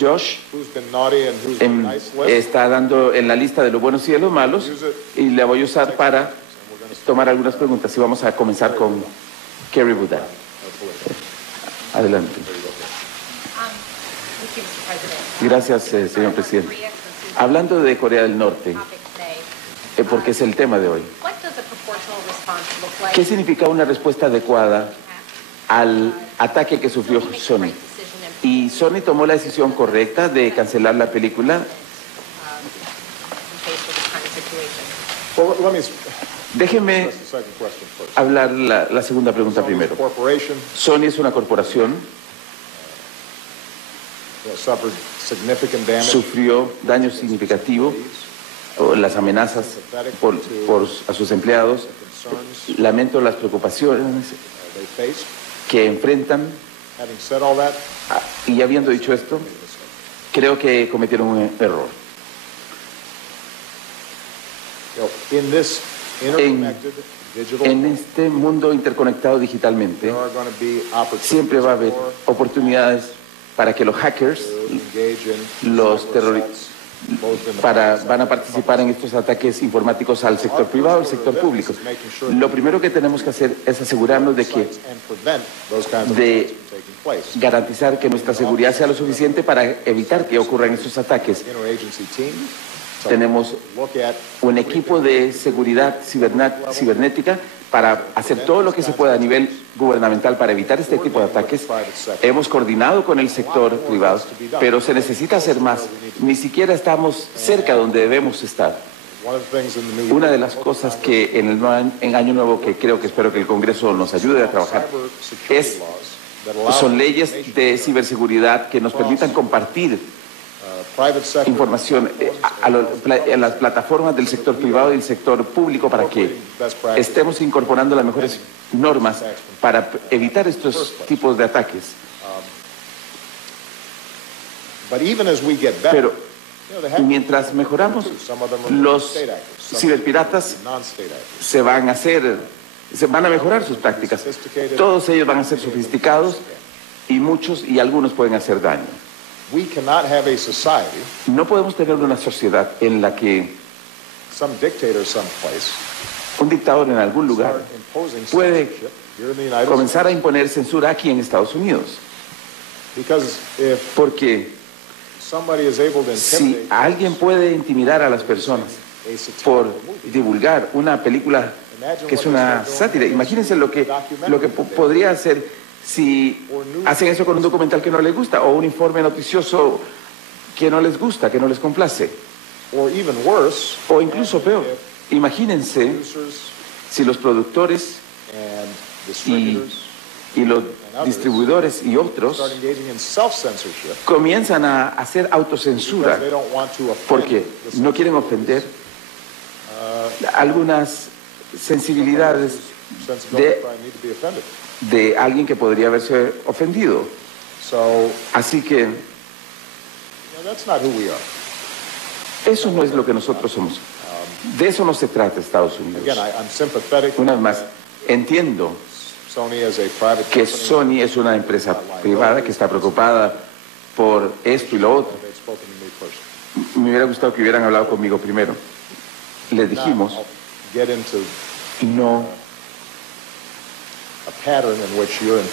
Josh está dando en la lista de los buenos y de los malos y la voy a usar para tomar algunas preguntas y vamos a comenzar con Kerry Budal. Adelante. Gracias, señor presidente. Hablando de Corea del Norte, porque es el tema de hoy, ¿qué significa una respuesta adecuada al ataque que sufrió Sony? ¿Y Sony tomó la decisión correcta de cancelar la película? Déjeme hablar la segunda pregunta primero. Sony es una corporación, sufrió daño significativo, las amenazas a sus empleados. Lamento las preocupaciones que enfrentan. Y habiendo dicho esto, creo que cometieron un error. En este mundo interconectado digitalmente, siempre va a haber oportunidades para que los hackers, los terroristas, van a participar en estos ataques informáticos al sector privado y al sector público. Lo primero que tenemos que hacer es asegurarnos de garantizar que nuestra seguridad sea lo suficiente para evitar que ocurran estos ataques. Tenemos un equipo de seguridad cibernética para hacer todo lo que se pueda a nivel gubernamental para evitar este tipo de ataques. Hemos coordinado con el sector privado, pero se necesita hacer más. Ni siquiera estamos cerca donde debemos estar. Una de las cosas que en Año Nuevo, que espero que el Congreso nos ayude a trabajar, son leyes de ciberseguridad que nos permitan compartir información en las plataformas del sector privado y del sector público para que estemos incorporando las mejores normas para evitar estos tipos de ataques. Pero mientras mejoramos, los ciberpiratas van a mejorar sus prácticas. Todos ellos van a ser sofisticados y algunos pueden hacer daño. No podemos tener una sociedad en la que un dictador en algún lugar puede comenzar a imponer censura aquí en Estados Unidos. Porque si alguien puede intimidar a las personas por divulgar una película que es una sátira, imagínense lo que podría hacer si hacen eso con un documental que no les gusta o un informe noticioso que no les gusta, que no les complace. O incluso peor, imagínense si los productores y los distribuidores y otros comienzan a hacer autocensura porque no quieren ofender algunas sensibilidades de alguien que podría haberse ofendido. Así que eso no es lo que nosotros somos. De eso no se trata Estados Unidos. Una vez más, entiendo que Sony es una empresa privada que está preocupada por esto y lo otro. Me hubiera gustado que hubieran hablado conmigo primero. Les dijimos,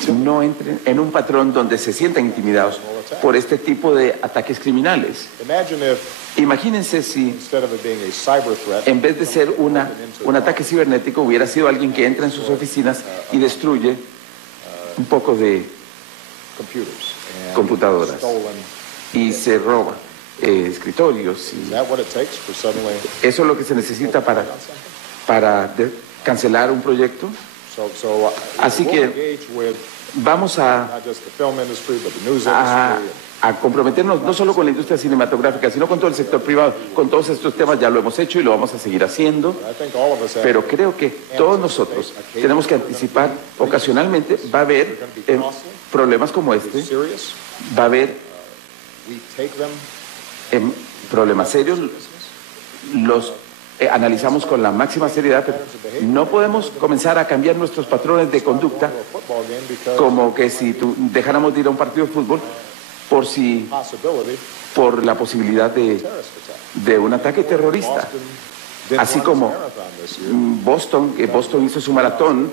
no entren en un patrón donde se sientan intimidados por este tipo de ataques criminales. Imagínense si en vez de ser un ataque cibernético hubiera sido alguien que entra en sus oficinas y destruye un poco de computadoras y se roba escritorios. ¿Eso es lo que se necesita para cancelar un proyecto? Así que vamos a comprometernos no solo con la industria cinematográfica, sino con todo el sector privado. Con todos estos temas ya lo hemos hecho y lo vamos a seguir haciendo, pero creo que todos nosotros tenemos que anticipar. Ocasionalmente va a haber problemas como este, va a haber problemas serios, los analizamos con la máxima seriedad, pero no podemos comenzar a cambiar nuestros patrones de conducta como que si dejáramos de ir a un partido de fútbol por la posibilidad de un ataque terrorista. Así como Boston hizo su maratón,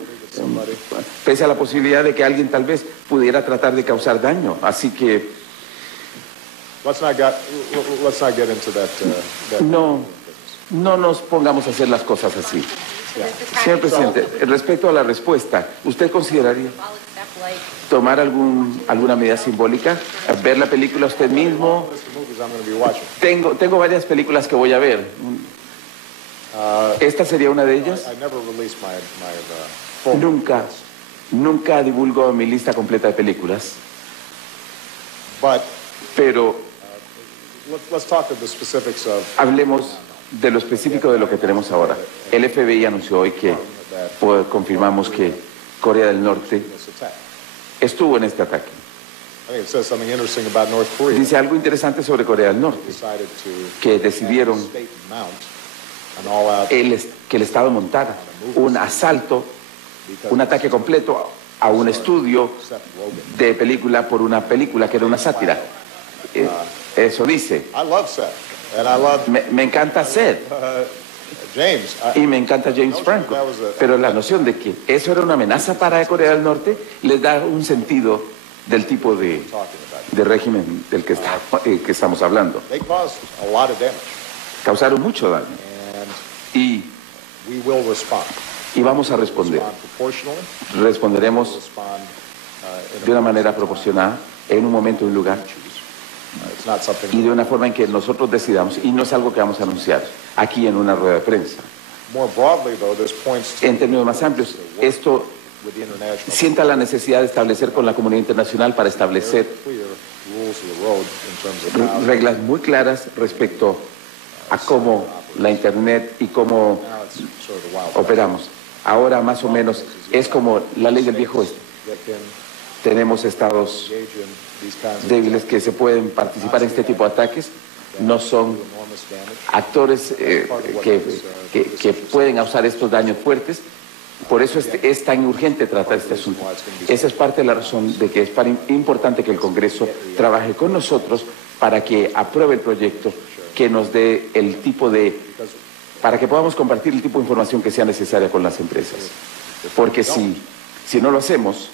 pese a la posibilidad de que alguien tal vez pudiera tratar de causar daño. Así que no nos pongamos a hacer las cosas así. Señor presidente, respecto a la respuesta, ¿usted consideraría tomar alguna medida simbólica? ¿Ver la película usted mismo? Tengo varias películas que voy a ver. ¿Esta sería una de ellas? Nunca divulgo mi lista completa de películas. Pero hablemos de lo específico de lo que tenemos ahora. El FBI anunció hoy que confirmamos que Corea del Norte estuvo en este ataque. Dice algo interesante sobre Corea del Norte, que decidieron que el Estado montara un asalto, un ataque completo a un estudio de película por una película que era una sátira. Eso dice. Me encanta Seth. Y me encanta James Franco. Pero la noción de que eso era una amenaza para Corea del Norte les da un sentido del tipo de régimen del que estamos hablando. Causaron mucho daño. Y vamos a responder. Responderemos de una manera proporcionada, en un momento y un lugar, y de una forma en que nosotros decidamos, y no es algo que vamos a anunciar aquí en una rueda de prensa. En términos más amplios, esto sienta la necesidad de establecer con la comunidad internacional para establecer reglas muy claras respecto a cómo la Internet y cómo operamos. Ahora más o menos es como la ley del viejo oeste. Tenemos estados débiles que se pueden participar en este tipo de ataques. No son actores que pueden causar estos daños fuertes. Por eso es tan urgente tratar este asunto. Esa es parte de la razón de que es importante que el Congreso trabaje con nosotros para que apruebe el proyecto que nos dé el tipo para que podamos compartir el tipo de información que sea necesaria con las empresas. Porque si no lo hafemos,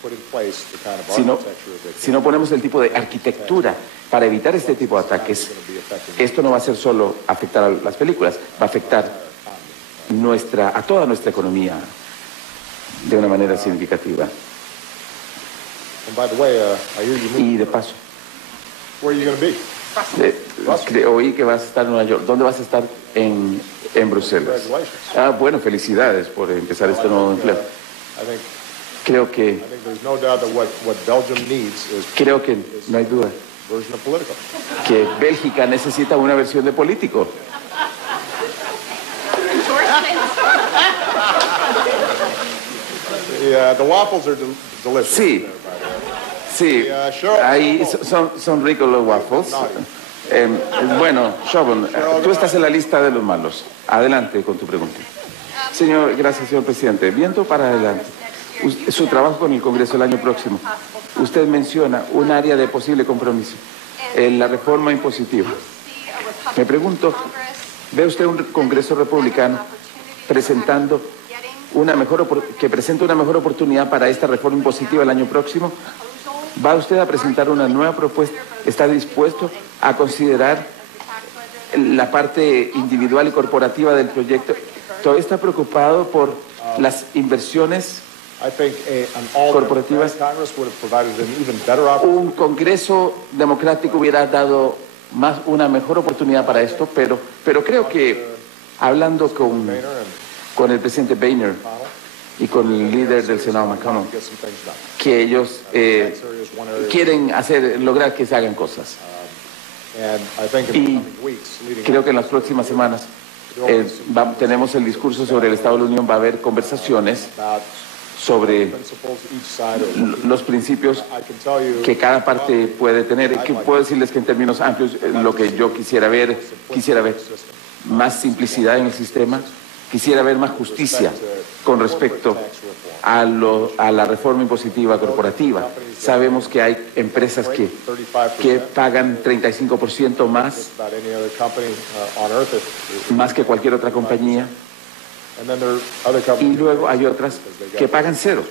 si no ponemos el tipo de arquitectura para evitar este tipo de ataques, esto no va a ser solo afectar a las películas, va a afectar a toda nuestra economía de una manera significativa. Y de paso, oí que vas a estar en Nueva York. ¿Dónde vas a estar? En Bruselas. Bueno, felicidades por empezar este nuevo empleo. Creo que no hay duda que Bélgica necesita una versión de Político. Sí, ahí son ricos los waffles. Bueno, Siobhan, tú estás en la lista de los malos. Adelante con tu pregunta. Gracias, señor presidente. Viendo para adelante, su trabajo con el Congreso el año próximo, usted menciona un área de posible compromiso, la reforma impositiva. Me pregunto, ¿ve usted un Congreso republicano presenta una mejor oportunidad para esta reforma impositiva el año próximo? ¿Va usted a presentar una nueva propuesta? ¿Está dispuesto a considerar la parte individual y corporativa del proyecto? ¿Todavía está preocupado por las inversiones corporativas? Un Congreso democrático hubiera dado una mejor oportunidad para esto, pero creo que hablando con el presidente Boehner y con el líder del Senado McConnell, que ellos quieren lograr que se hagan cosas. Y creo que en las próximas semanas tenemos el discurso sobre el Estado de la Unión, va a haber conversaciones sobre los principios que cada parte puede tener. Puedo decirles que en términos amplios lo que yo quisiera ver más simplicidad en el sistema, quisiera ver más justicia con respecto a la reforma impositiva corporativa. Sabemos que hay empresas que pagan 35% más que cualquier otra compañía, y luego hay otras que pagan cero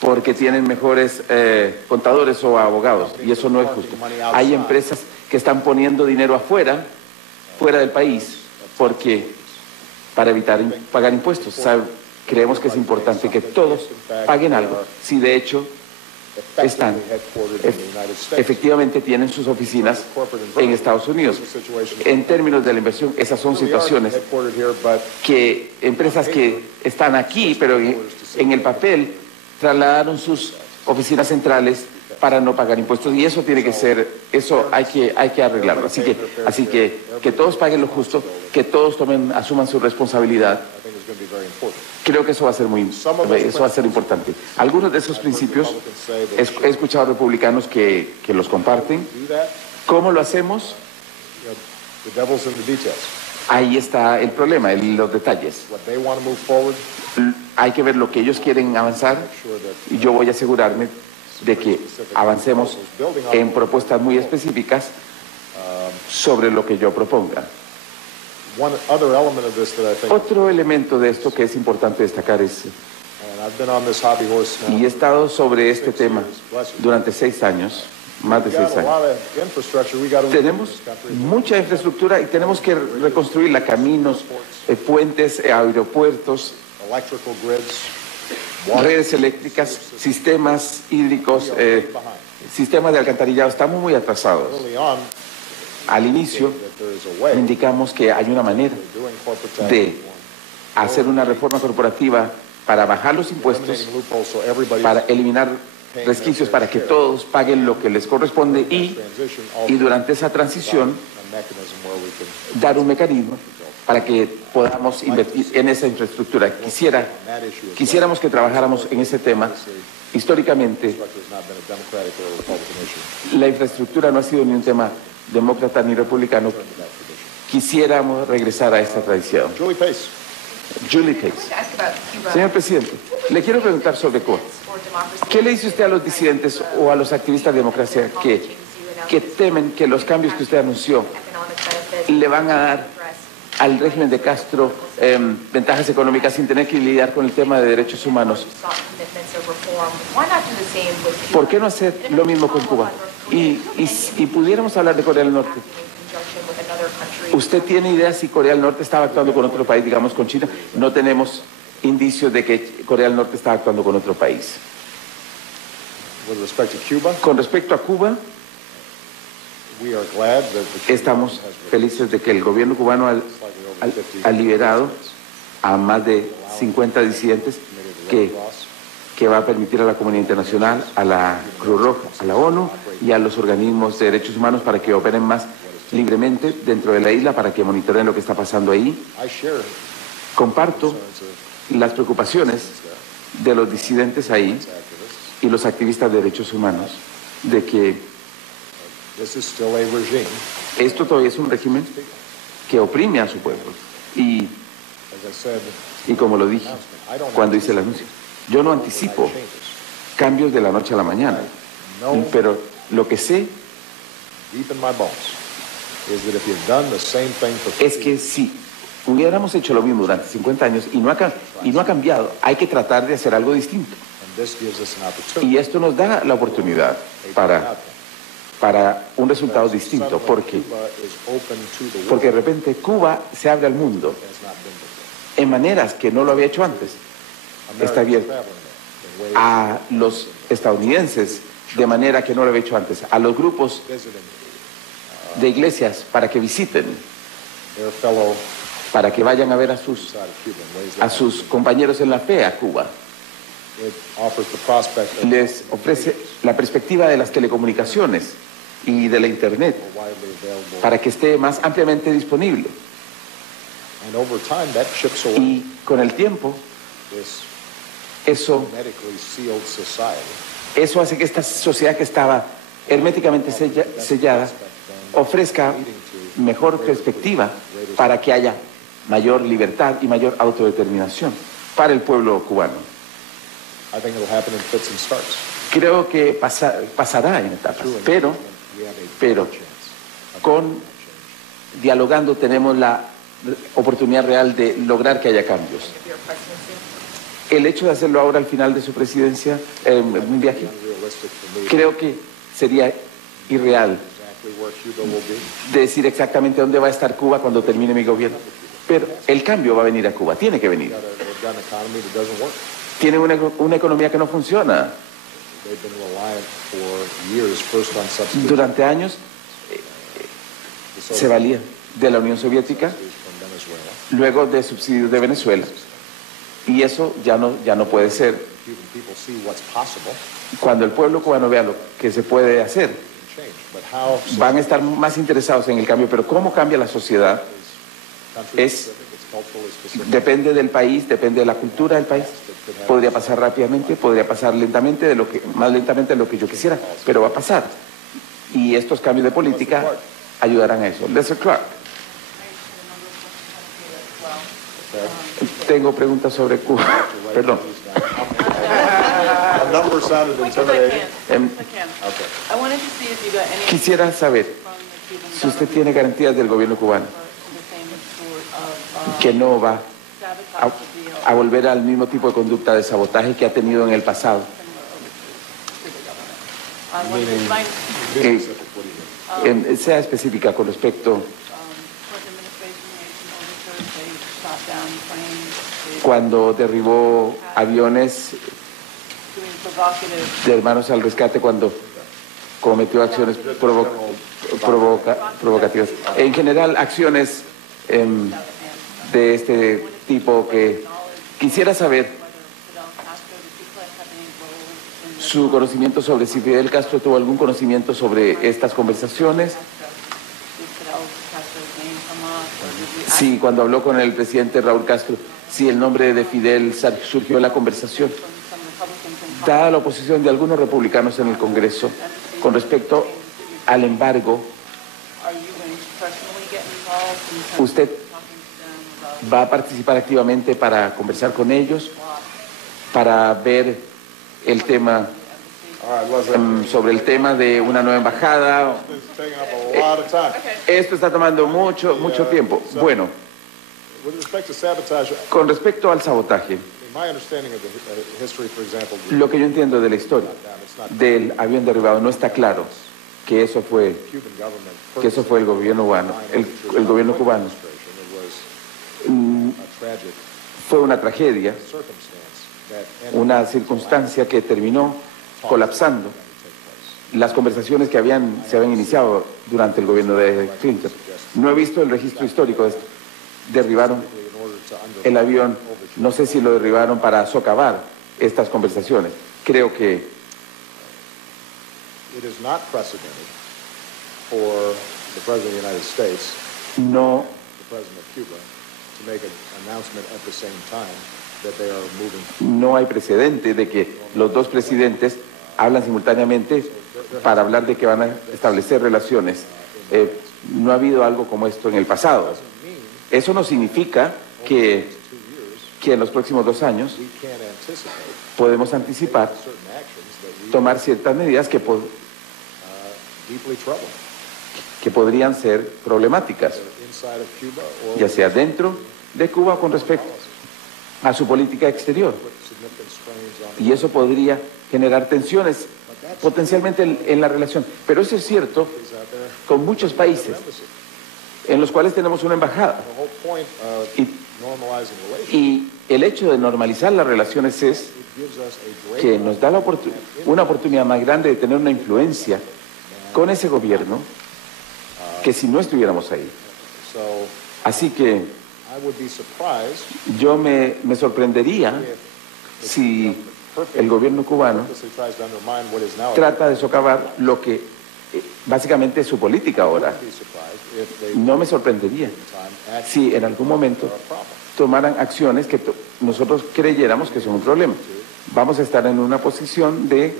porque tienen mejores contadores o abogados, y eso no es justo. Hay empresas que están poniendo dinero fuera del país, para evitar pagar impuestos. Creemos que es importante que todos paguen algo. Si de hecho efectivamente tienen sus oficinas en Estados Unidos. En términos de la inversión, esas son situaciones que empresas que están aquí, pero en el papel trasladaron sus oficinas centrales para no pagar impuestos, y eso tiene que ser, eso hay que arreglarlo. Así que todos paguen lo justo, que todos asuman su responsabilidad. Creo que eso va a ser importante. Algunos de esos principios he escuchado republicanos que los comparten. ¿Cómo lo hacemos? Ahí está el problema, los detalles. Hay que ver lo que ellos quieren avanzar, y yo voy a asegurarme de que avancemos en propuestas muy específicas sobre lo que yo proponga. Otro elemento de esto que es importante destacar es, y he estado sobre este tema durante 6 años, más de 6 años. Tenemos mucha infraestructura y tenemos que reconstruirla: caminos, puentes, aeropuertos, redes eléctricas, sistemas hídricos, sistemas de alcantarillado. Estamos muy atrasados. Al inicio indicamos que hay una manera de hacer una reforma corporativa para bajar los impuestos, para eliminar resquicios, para que todos paguen lo que les corresponde, y durante esa transición dar un mecanismo para que podamos invertir en esa infraestructura. Quisiéramos que trabajáramos en ese tema. Históricamente, la infraestructura no ha sido ni un tema demócrata ni republicano. Quisiéramos regresar a esta tradición. Julie Pace. Señor presidente, le quiero preguntar sobre Cuba. ¿Qué le dice usted a los disidentes o a los activistas de democracia que temen que los cambios que usted anunció le van a dar al régimen de Castro ventajas económicas sin tener que lidiar con el tema de derechos humanos? ¿Por qué no hacer lo mismo con Cuba? Y pudiéramos hablar de Corea del Norte. ¿Usted tiene idea si Corea del Norte estaba actuando con otro país, digamos con China? No tenemos indicios de que Corea del Norte está actuando con otro país. Con respecto a Cuba, estamos felices de que el gobierno cubano ha liberado a más de 50 disidentes, que va a permitir a la comunidad internacional, a la Cruz Roja, a la ONU y a los organismos de derechos humanos para que operen más libremente dentro de la isla, para que monitoreen lo que está pasando ahí. Comparto las preocupaciones de los disidentes ahí y los activistas de derechos humanos de que esto todavía es un régimen que oprime a su pueblo. Y como lo dije cuando hice el anuncio, yo no anticipo cambios de la noche a la mañana, pero lo que sé es que si hubiéramos hecho lo mismo durante 50 años y no ha cambiado, hay que tratar de hacer algo distinto. Y esto nos da la oportunidad para un resultado distinto, porque de repente Cuba se abre al mundo en maneras que no lo había hecho antes. Está abierto a los estadounidenses de manera que no lo había hecho antes, a los grupos de iglesias para que visiten, para que vayan a ver a sus compañeros en la fe a Cuba. Les ofrece la perspectiva de las telecomunicaciones y de la internet para que esté más ampliamente disponible. Y con el tiempo, eso hace que esta sociedad que estaba herméticamente sellada ofrezca mejor perspectiva para que haya mayor libertad y mayor autodeterminación. para el pueblo cubano. I think it'll happen in fits and starts. Creo que pasará en etapas, pero dialogando tenemos la oportunidad real de lograr que haya cambios. El hecho de hacerlo ahora al final de su presidencia, un viaje, creo que sería irreal decir exactamente dónde va a estar Cuba cuando termine mi gobierno. Pero el cambio va a venir a Cuba, tiene que venir. Tiene una economía que no funciona. Durante años se valía de la Unión Soviética, luego de subsidios de Venezuela. Y eso ya no puede ser. Cuando el pueblo cubano vea lo que se puede hacer, van a estar más interesados en el cambio. Pero cómo cambia la sociedad depende del país, depende de la cultura del país. Podría pasar rápidamente, podría pasar lentamente, más lentamente de lo que yo quisiera, pero va a pasar. Y estos cambios de política ayudarán a eso. Lester Clark. Tengo preguntas sobre Cuba. Perdón. Quisiera saber si usted tiene garantías del gobierno cubano que no va a volver al mismo tipo de conducta de sabotaje que ha tenido en el pasado. Sea específica con respecto cuando derribó aviones de Hermanos al Rescate, cuando cometió acciones provocativas. En general, acciones de este tipo que quisiera saber su conocimiento sobre si Fidel Castro tuvo algún conocimiento sobre estas conversaciones. Sí, cuando habló con el presidente Raúl Castro, si el nombre de Fidel surgió en la conversación. Dada la oposición de algunos republicanos en el Congreso con respecto al embargo, ¿usted va a participar activamente para conversar con ellos, para ver el tema, sobre el tema de una nueva embajada? Esto está tomando mucho tiempo. Bueno, con respecto al sabotaje, lo que yo entiendo de la historia del avión derribado, no está claro que eso fue el gobierno cubano. El gobierno cubano fue una tragedia, una circunstancia que terminó colapsando las conversaciones que se habían iniciado durante el gobierno de Clinton. No he visto el registro histórico de esto. Derribaron el avión, no sé si lo derribaron para socavar estas conversaciones. Creo que no hay precedente de que los dos presidentes hablan simultáneamente para hablar de que van a establecer relaciones. No ha habido algo como esto en el pasado. Eso no significa que en los próximos 2 años podemos anticipar tomar ciertas medidas que podrían ser problemáticas, ya sea dentro de Cuba con respecto a su política exterior. Y eso podría generar tensiones potencialmente en la relación. Pero eso es cierto con muchos países en los cuales tenemos una embajada. Y el hecho de normalizar las relaciones es que nos da una oportunidad más grande de tener una influencia con ese gobierno que si no estuviéramos ahí. Así que yo me sorprendería si el gobierno cubano trata de socavar lo que básicamente es su política ahora. No me sorprendería si en algún momento tomaran acciones que nosotros creyéramos que son un problema. Vamos a estar en una posición de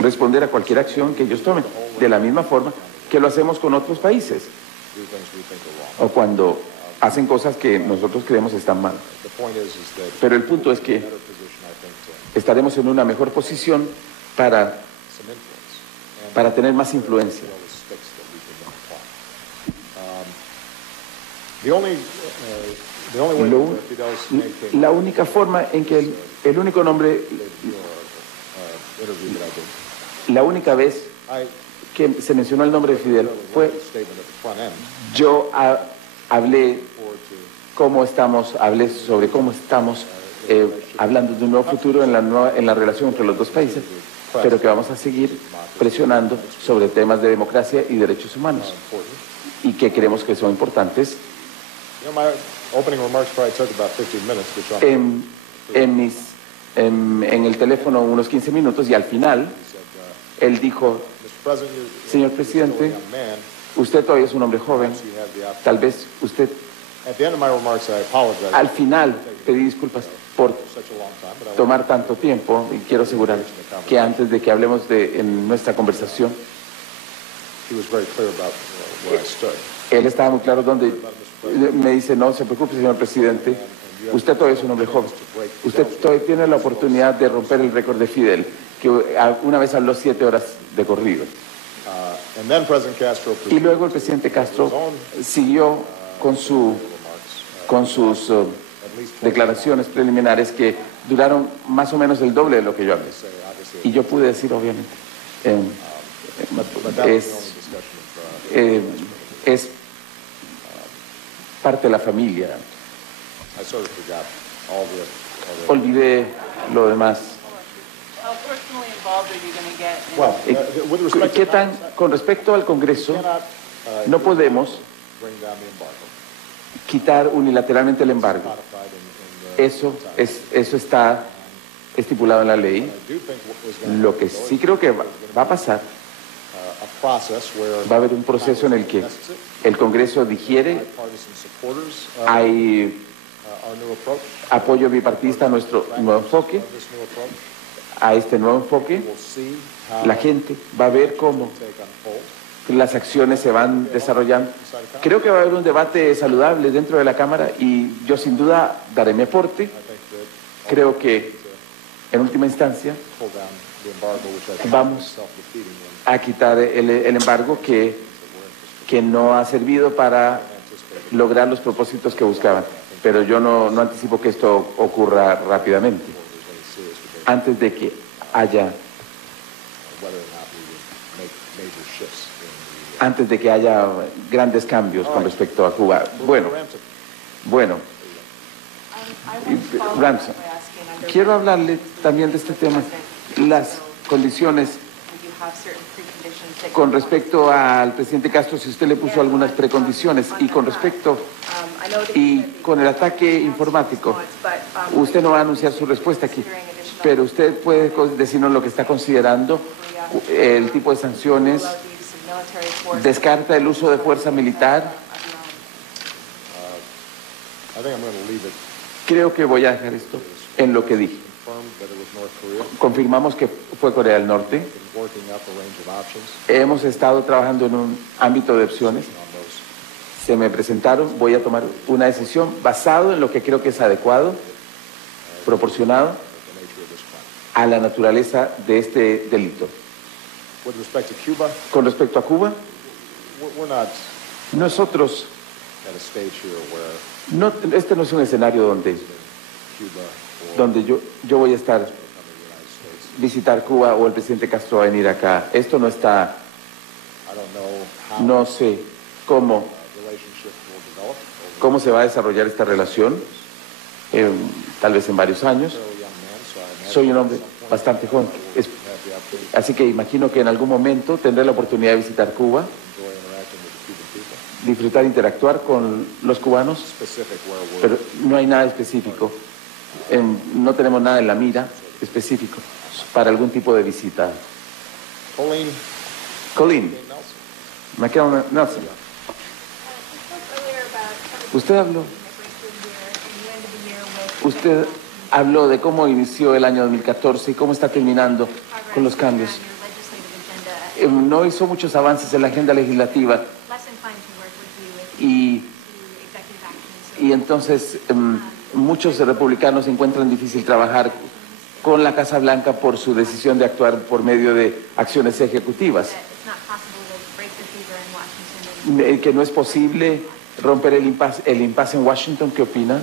responder a cualquier acción que ellos tomen, de la misma forma que lo hacemos con otros países. O cuando hacen cosas que nosotros creemos están mal. The point is that Pero el punto es que better position, I think, to estaremos en una mejor posición para some influence. para tener más influencia. All the sticks that we can apply. The only way Lo- that Fidel's name came La up única forma en que el único nombre, in your interview that I did, la única vez I que se mencionó el nombre de Fidel fue statement at the front end yo hablé forward to sobre cómo estamos hablando de un nuevo futuro en la relación entre los dos países, pero que vamos a seguir presionando sobre temas de democracia y derechos humanos important. y que creemos que son importantes. You know, my opening remarks probably took about 15 minutes, which I'm En el teléfono unos 15 minutos y al final said, él dijo, Mr. President, you're señor still a presidente, young man. usted todavía es un hombre joven, Perhaps you have the opportunity. tal vez usted, At the end of my remarks, I apologize al final pedí disculpas por for such a long time, but I tomar tanto tiempo y quiero asegurar que antes de que hablemos en nuestra conversación, he was very clear about where I stood. él estaba muy claro donde me dice, no se preocupe señor presidente, usted todavía es un hombre joven, usted todavía tiene la oportunidad de romper el récord de Fidel, que una vez habló 7 horas de corrido. And then President Castro Y proceeded luego el presidente Castro siguió con sus at least 20 declaraciones preliminares que duraron más o menos el doble de lo que yo hablé. say, obviously, Y yo pude decir, obviamente, but that was the only es, discussion of, es parte de la familia. I sort of forgot all the Olvidé lo demás. How personally involved are you going to get in well, with respect ¿Qué to tan, con respecto al Congreso, cannot, no podemos bring down the embargo, quitar unilateralmente el embargo? codified in the Eso está estipulado en la ley. I do think what is going to Lo que sí creo que va a pasar, a process where va a haber un proceso en el que el Congreso digiere, bipartisan supporters hay our new approach, apoyo bipartidista a nuestro nuevo enfoque, this new approach. a este nuevo enfoque. We'll see how La gente va a ver cómo take unfold. las acciones se van desarrollando. Creo que va a haber un debate saludable dentro de la Cámara y yo sin duda daré mi aporte. I think that Creo que en última instancia pull down the embargo, which I think Vamos is self-defeating when a quitar el embargo que no ha servido para lograr los propósitos que buscaban. Pero yo no anticipo que esto ocurra rápidamente, antes de que haya, whether or not we would make major shifts in antes de que haya grandes cambios con respecto a Cuba. Bueno, I want to follow up Ransom, by asking under quiero hablarle también de este tema, las condiciones would you have certain preconditions that con you want? respecto al presidente Castro, si usted le puso algunas precondiciones, y con respecto I know that y you said con el that you ataque don't informático. response, but, Usted no va a anunciar su respuesta aquí, pero usted puede decirnos lo que está considerando, el tipo de sanciones, allow the use of military force. descarta el uso de fuerza militar. I think I'm going to leave it Creo que voy a dejar esto en lo que dije. confirmed that it was North Korea. Confirmamos que fue Corea del Norte. Been working up a range of options Hemos estado trabajando en un ámbito de opciones. on those. Se me presentaron, voy a tomar una decisión basado en lo que creo que es adecuado, proporcionado The nature of this crime. a la naturaleza de este delito. With respect to Cuba, Con respecto a Cuba, we're not nosotros, at a stage here where este no es un escenario donde Cuba or yo voy a estar come to the United States. visitar Cuba o el presidente Castro va a venir acá. Esto no está, I don't know how no sé cómo, the relationship will develop over cómo se va a desarrollar esta relación, tal vez en varios años. a young man, so I imagine Soy un hombre bastante joven, have the opportunity así que imagino que en algún momento tendré la oportunidad de visitar Cuba, to enjoy interacting with the Cuban people. disfrutar, interactuar con los cubanos, Specific where we're pero no hay nada específico, no tenemos nada en la mira específico para algún tipo de visita. Colleen Colleen, Nelson. McKellen Nelson, usted habló de cómo inició el año 2014 y cómo está terminando con los cambios. No hizo muchos avances en la agenda legislativa y entonces muchos republicanos encuentran difícil trabajar con la Casa Blanca por su decisión de actuar por medio de acciones ejecutivas. Que no es posible romper el impasse en Washington. ¿Qué opina?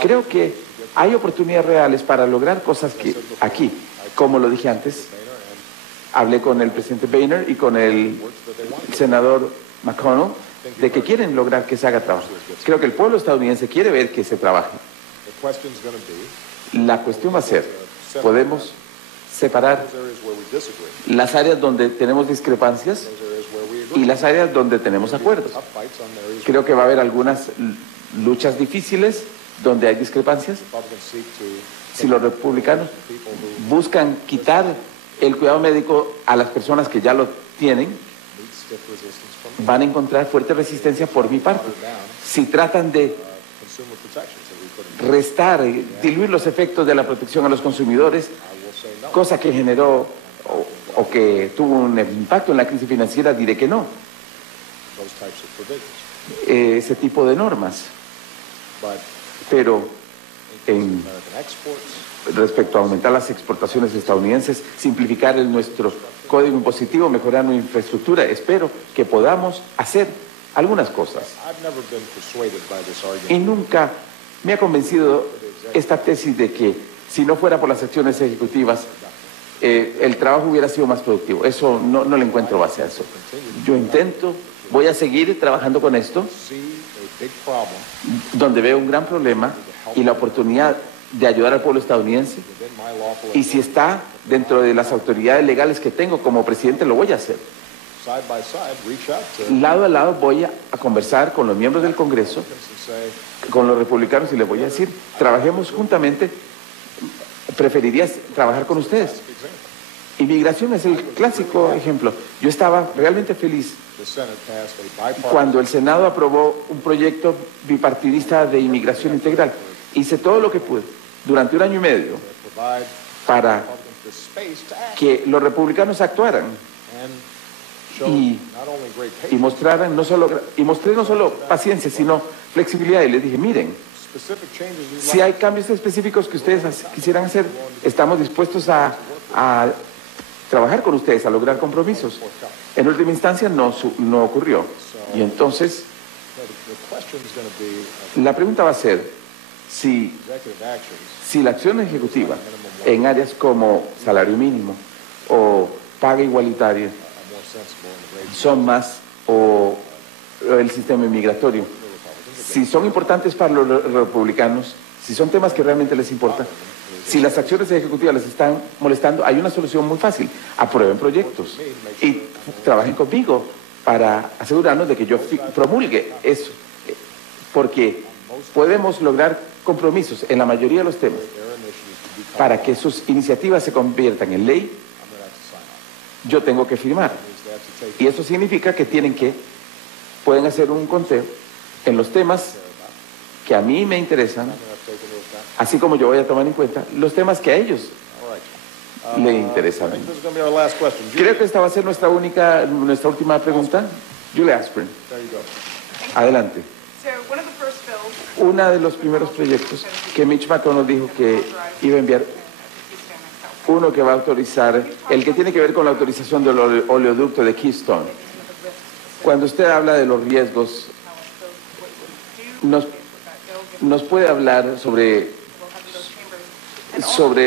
Creo que hay oportunidades reales para lograr cosas que aquí, como lo dije antes, hablé con el presidente Boehner y con el senador McConnell de que quieren lograr que se haga trabajo. Creo que el pueblo estadounidense quiere ver que se trabaje. La cuestión va a ser, podemos separar las áreas donde tenemos discrepancias y las áreas donde tenemos acuerdos. Creo que va a haber algunas luchas difíciles donde hay discrepancias. Si los republicanos buscan quitar el cuidado médico a las personas que ya lo tienen, van a encontrar fuerte resistencia por mi parte. Si tratan de restar, diluir los efectos de la protección a los consumidores, cosa que generó o que tuvo un impacto en la crisis financiera, diré que no. Ese tipo de normas. Pero respecto a aumentar las exportaciones estadounidenses, simplificar nuestro código impositivo, mejorar nuestra infraestructura, espero que podamos hacer algunas cosas. Y nunca me ha convencido esta tesis de que si no fuera por las acciones ejecutivas, el trabajo hubiera sido más productivo. Eso no le encuentro base a eso. Yo voy a seguir trabajando con esto, donde veo un gran problema y la oportunidad de ayudar al pueblo estadounidense. Y si está dentro de las autoridades legales que tengo como presidente, lo voy a hacer. Lado a lado voy a conversar con los miembros del Congreso, con los republicanos, y les voy a decir, trabajemos juntamente. Preferiría trabajar con ustedes. Inmigración es el clásico ejemplo. Yo estaba realmente feliz cuando el Senado aprobó un proyecto bipartidista de inmigración integral. Hice todo lo que pude durante 1 año y medio para que los republicanos actuaran y mostraran mostré no solo paciencia, sino flexibilidad. Y les dije, miren, si hay cambios específicos que ustedes quisieran hacer, estamos dispuestos a trabajar con ustedes, a lograr compromisos. En última instancia no ocurrió. Y entonces, la pregunta va a ser si la acción ejecutiva en áreas como salario mínimo o paga igualitaria son más, o el sistema inmigratorio, si son importantes para los republicanos, si son temas que realmente les importan, si las acciones ejecutivas les están molestando, hay una solución muy fácil: aprueben proyectos y trabajen conmigo para asegurarnos de que yo promulgue eso, porque podemos lograr compromisos en la mayoría de los temas. Para que sus iniciativas se conviertan en ley, yo tengo que firmar, y eso significa que pueden hacer un conteo en los temas que a mí me interesan, así como yo voy a tomar en cuenta los temas que a ellos le interesan. Creo que esta va a ser nuestra última pregunta. Julie Asprin, adelante. Uno de los primeros proyectos que Mitch McConnell dijo que iba a enviar, uno que va a autorizar, el que tiene que ver con la autorización del oleoducto de Keystone. Cuando usted habla de los riesgos, nos puede hablar sobre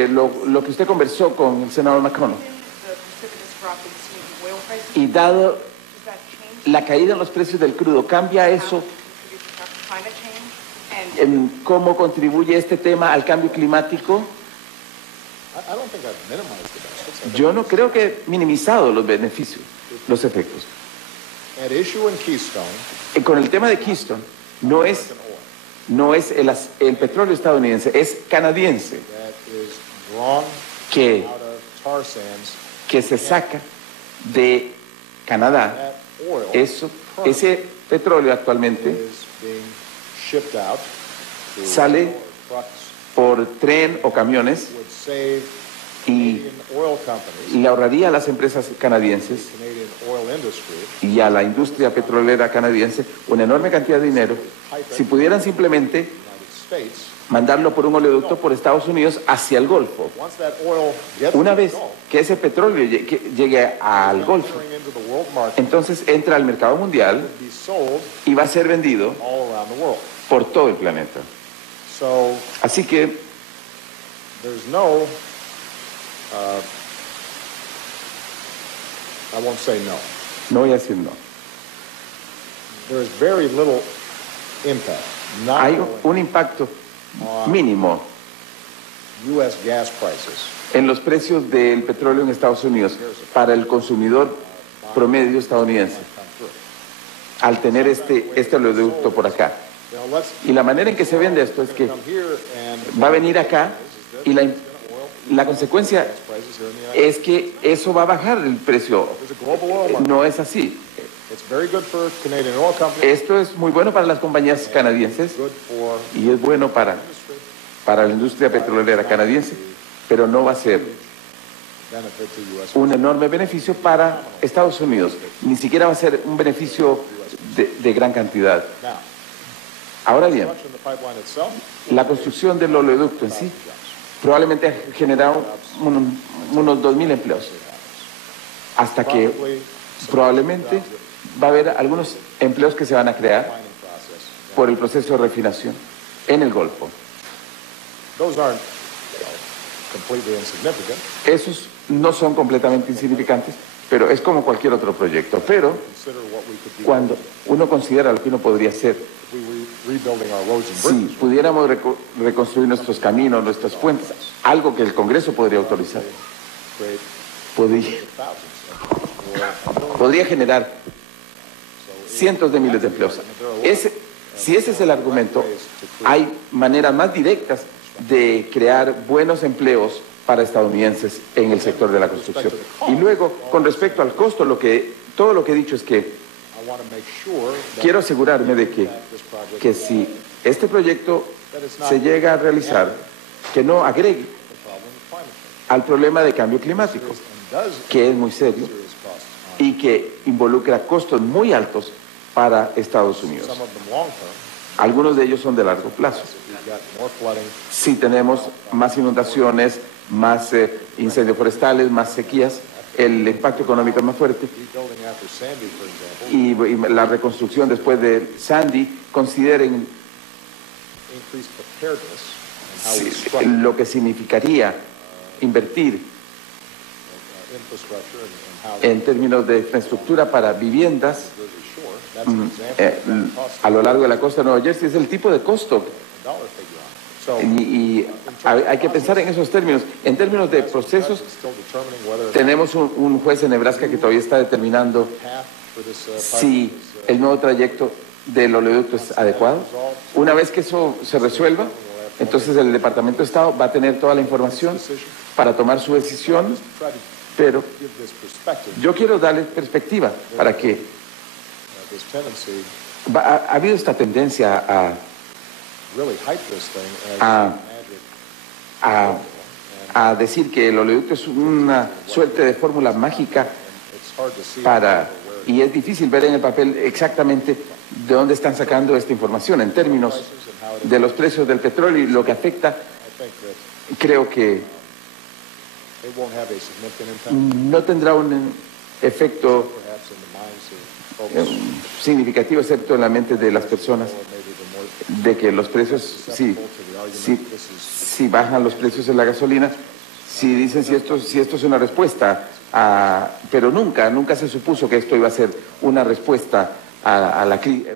lo que usted conversó con el senador McConnell. Y dado la caída en los precios del crudo, ¿cambia eso en cómo contribuye este tema al cambio climático? Yo no creo que he minimizado los beneficios, los efectos. Con el tema de Keystone, no es el petróleo estadounidense, es canadiense, que se saca de Canadá. Ese petróleo actualmente sale por tren o camiones y Canadian oil companies, le ahorraría a las empresas canadienses Canadian oil industry, y a la industria petrolera canadiense una enorme cantidad de dinero si pudieran simplemente United States. mandarlo por un oleoducto por Estados Unidos hacia el Golfo. Once that oil gets Una to the vez Gulf, que ese petróleo llegue al Golfo, entering into the world market, entonces entra al mercado mundial be sold y va a ser vendido all around the world. por todo el planeta. So Así que there's no, I won't say no. no voy a decir no. There is very little impact, not Hay only un impacto mínimo U.S. gas prices, en los precios del petróleo en Estados Unidos para el consumidor promedio estadounidense come through. al tener este oleoducto por acá. You know, let's Y la manera en que se vende esto es que come here and va a venir acá y la consecuencia gas prices here in the United es que eso va a bajar el precio. States. There's a global oil market. No es así. It's very good for Canadian oil companies, Esto es muy bueno para las compañías canadienses good for y es bueno para la industria petrolera canadiense, pero no va a ser benefit to U.S. un enorme beneficio para Estados Unidos. Ni siquiera va a ser un beneficio de gran cantidad. Now, Ahora bien, construction of the pipeline itself, la construcción del oleoducto en sí probablemente ha generado unos 2.000 empleos, hasta que probablemente va a haber algunos empleos que se van a crear refining process. por el proceso de refinación en el Golfo. Those aren't completely insignificant. Esos no son completamente insignificantes, pero es como cualquier otro proyecto. Pero Consider what we could do cuando uno considera lo que uno podría hacer, if we were rebuilding our roads and si bridges. pudiéramos reconstruir nuestros caminos, nuestras puentes, algo que el Congreso podría autorizar, Create podría, thousands podría generar cientos de miles de empleos. Si ese es el argumento, hay maneras más directas de crear buenos empleos para estadounidenses en el sector de la construcción. Y luego, con respecto al costo, todo lo que he dicho es que I want to make sure that quiero asegurarme de this project que si este proyecto se llega a realizar, que no agregue the problem of climate change al problema de cambio climático, and does que es muy serio serious costs. y que involucra costos muy altos para Estados Unidos. Some of them long term. Algunos de ellos son de largo plazo. We've got more flooding, Si tenemos más inundaciones, más incendios forestales, más sequías, el impacto económico es más fuerte. rebuilding after Sandy, for example, Y la reconstrucción después de Sandy, consideren increased preparedness and how we structure lo que significaría invertir infrastructure and how en términos de infraestructura para viviendas Jersey Shore. That's an example of that cost a lo largo de la costa de Nueva Jersey. Es el tipo de costo dollar figure on it. So y hay que pensar en esos términos. En términos de procesos, still determining whether the tenemos un juez en Nebraska que todavía está determinando path for this si el nuevo trayecto del oleoducto es adecuado. Una vez que eso se resuelva, entonces el Departamento de Estado va a tener toda la información para tomar su decisión, try to pero give this perspective, yo quiero darle perspectiva para que this tendency, ha habido esta tendencia really hype this thing as Ah. magic. a decir que el oleoducto es una suerte de fórmula mágica It's hard to see y es difícil ver en el papel exactamente de dónde están sacando esta información en términos de los precios del petróleo y lo que afecta. I think that Creo que it won't have a significant impact, no tendrá un efecto perhaps in the minds of folks, significativo, excepto en la mente de las personas, or maybe the more de que los precios, si bajan los precios de la gasolina, si dicen si esto es una respuesta, pero nunca se supuso que esto iba a ser una respuesta a la crisis.